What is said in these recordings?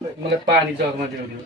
मलाई पानी जगमा ल्याउने हो।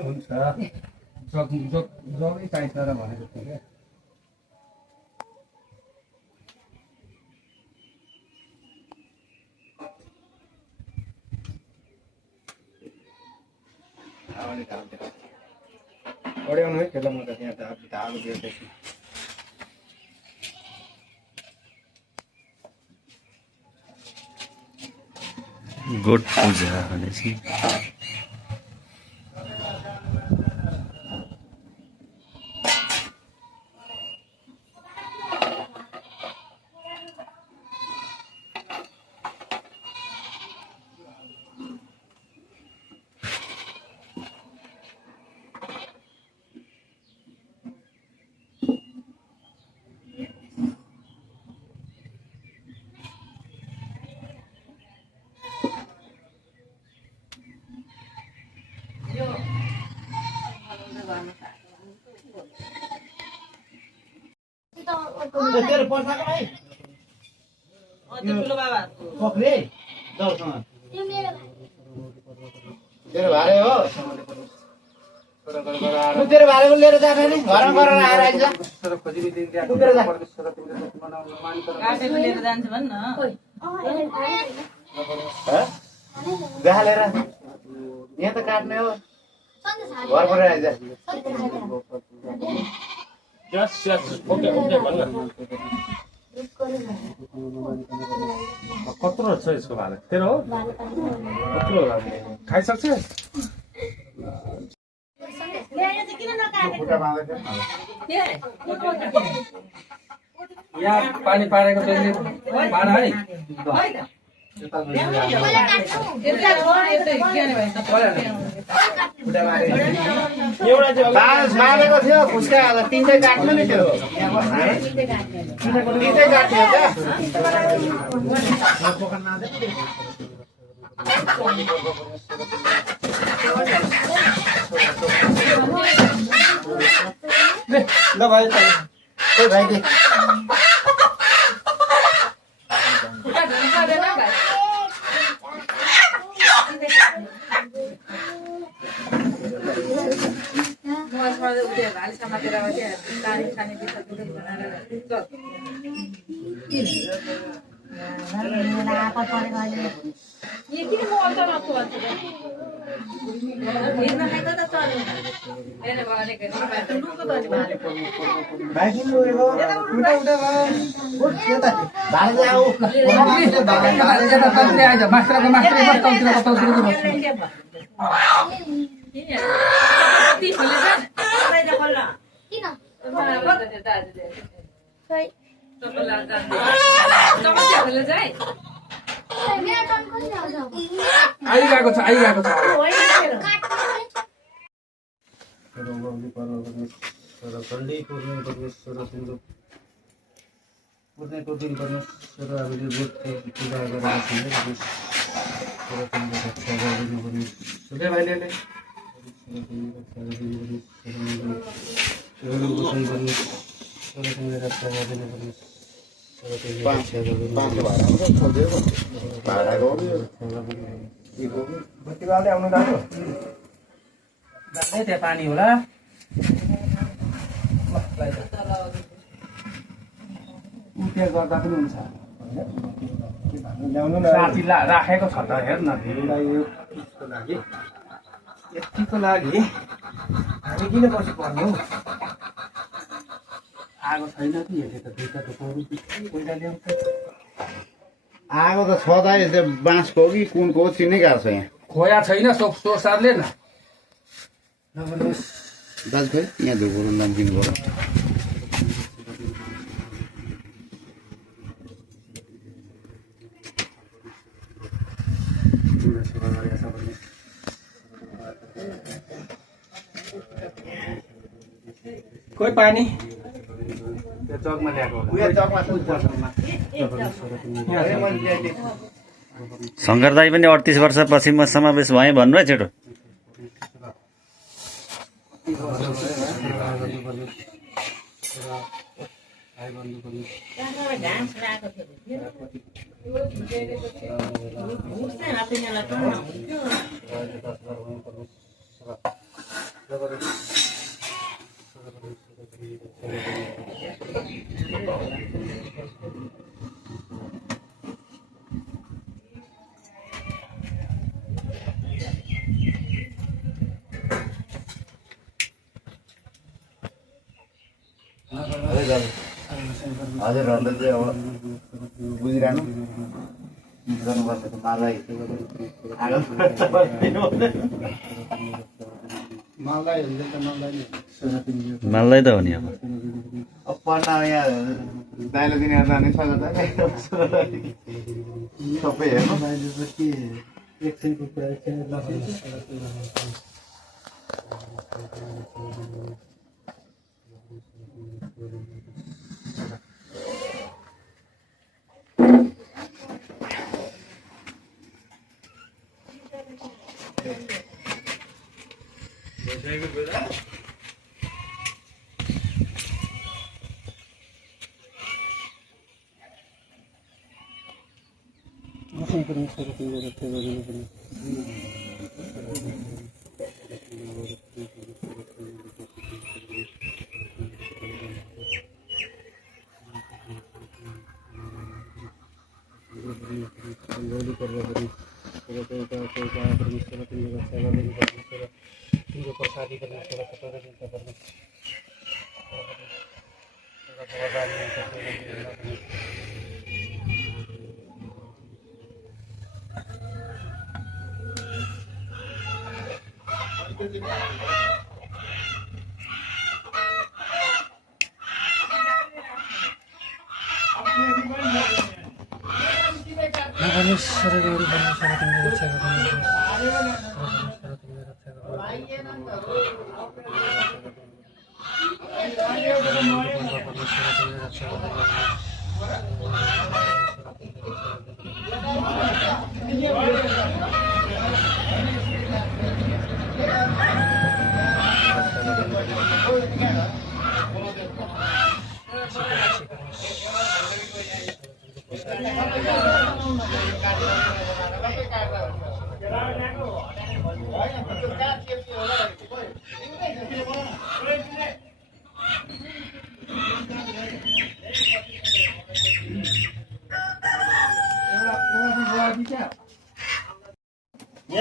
हुन्छ जगै चाहिन्छ र भनेको थिएँ क्या। अड्याउनु है खेला म त त्यहाँ त ढालो बेर्दैछु। गोठ पूजा भनेपछि तेरो पर्साको भाइ त्यो ठुलो बाबा पक्रे दर्शन तेरो भारे हो तेरो भारेको लिएर जाने नि घरमा गरेर आएर आइज लिएर जान्छ भन् न जहाँ लिएर यहाँ त काट्ने हो घरबाट आइज यस यस ओके ओके भन्न कत्रो छ यसको भाडा तेरो हो कत्रो होला खाइसक्छ यहाँ पानी पारेको त्यसले भाडा है मारेको थियो खुस्का तिनटै काट्नु नि त्यो तिनटै काट्यो ल भाइ भाइ आइरहेको छ आइरहेको छ पूर्णको दिन परमेश्वर हामीले गोठको पूजा गरेका त्यहाँ पानी होला उठ्या गर्दा पनि हुन्छ साथी राखेको छ त हेर्न यतिको लागि हामी किन बसी पर्ने हौ आगो छैन कि हेरे त दुईटा ढोकाहरू पहिला ल्याउँछ आगो त छँदा यस्तो बाँसको कि कुनको चिन्नै गाह्रो छ यहाँ खोया छैन सोसारले न दाजु यहाँ धुपहरू नाम दिनु पर्यो खोइ पानी त्यो चकमा ल्याएको होला उयो चकमा छ शङ्कर दाई पनि 38 वर्षपछि म समावेश भएँ भन्नु है छिटो। घाँस राखेको हजुरहरूले चाहिँ अब बुझिरहनु गर्नुपर्छ मलाई माल्दै त हो नि अब। अब पढ्न यहाँ दाइलो दिनेहरू जाने सकेर सबै हेर्नु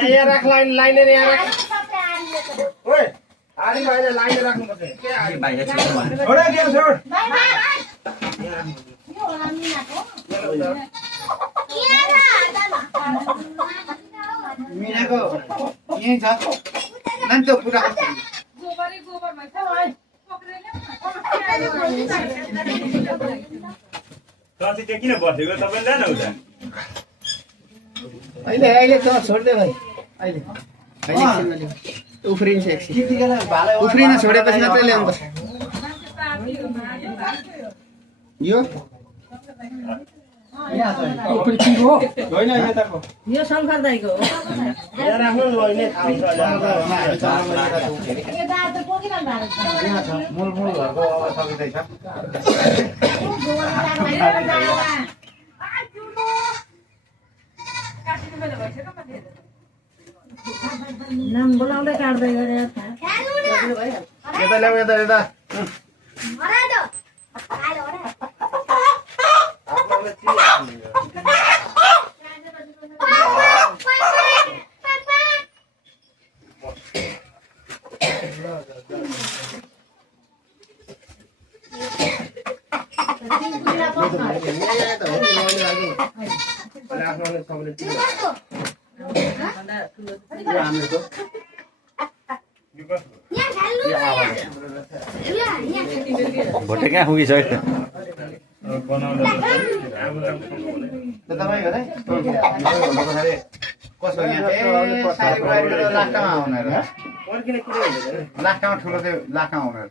यहाँ राख लाइन लाइनर यहाँ राख ओए आनी भाइले लाइनर राख्नुपर्छ के आनी भाइले छोड छोड के छोड मिनाको यही छ नन त्यो पुरा चाहिँ त्यो किन बसेको तपाईँ जान उता अहिले त छोड्दे भाइ अहिले उफ्रिन्छ एकछिन उफ्रिन छोडेपछि मात्रै ल्याउनुपर्छ यो होइन यताको यो शङ्कर दाइको हो यहाँ राख्नु न अहिले मूल मूल घरको अवस्था सकिँदैछ नाम बोलाउँदै काट्दै गरे यता ल्याऊ यता यता भोटे कहाँ पुगिसक्यो तपाईँ हो कसको यहाँ ए सारी बुढारी त लास्टमा आउने र फर्किने कुरो हुँदैन लास्टमा ठुलो चाहिँ लास्टमा आउने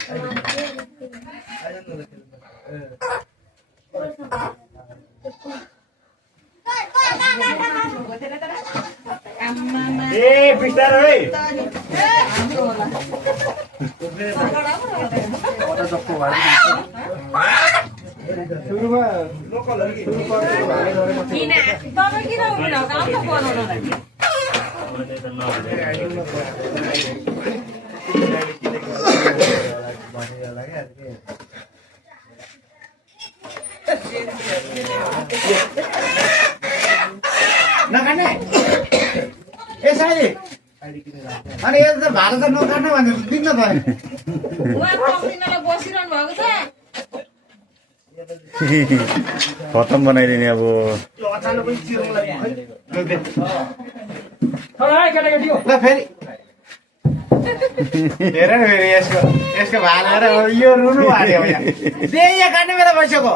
ए बिस्तारै है सुरुमा लोकलहरु किन तपाईँ किन उभिनुहुन्छ आउँछ बनाउनलाई नखाने ए सारी अनि यो त भाडा त नकाट्नु भनेर दिन्न भयो उहाँ कम्पनीलाई बसिरहनु भएको छ खतम बनाइदिने अब अचानक पनि चिर्नुलाई ल फेरि हेर न फेरि यसको भाडा र यो रुनु हाल्यो दे यहाँ काट्ने बेला भइसक्यो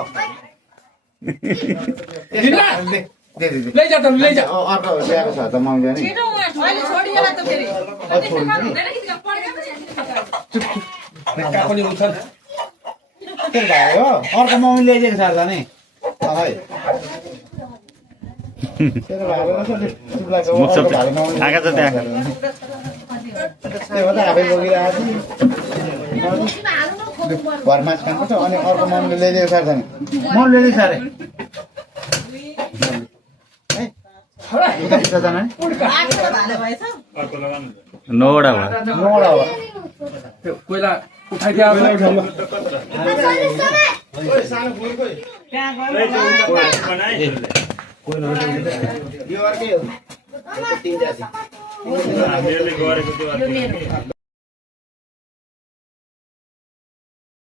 अर्को ल्याएको छ त मङ्गे नि छिटो उहाँ अहिले छोडिएला त फेरि त्यस्तो गर्नु हुँदैन कि त्यो पढेको पनि के भयो अर्को मम्मी ल्याइदिएको छ त नि है तेरो भाडा नसक्ने मुख सब आँखा छ त्यहाँ त्यही हो त आफै बोकिरहेको छु घरमा खानु छ अनि अर्को मम्मीले ल्याइदिएको छ त नि म ल्याइदिएको छ अरे जना अर्को लगाउनु नौवटा भयो नौवटा हो कोइला उठाइदियो ओइ सानो फुल कोइ बनाइ यो अर्कै हो तीन जाति हामीले गरेको त्यो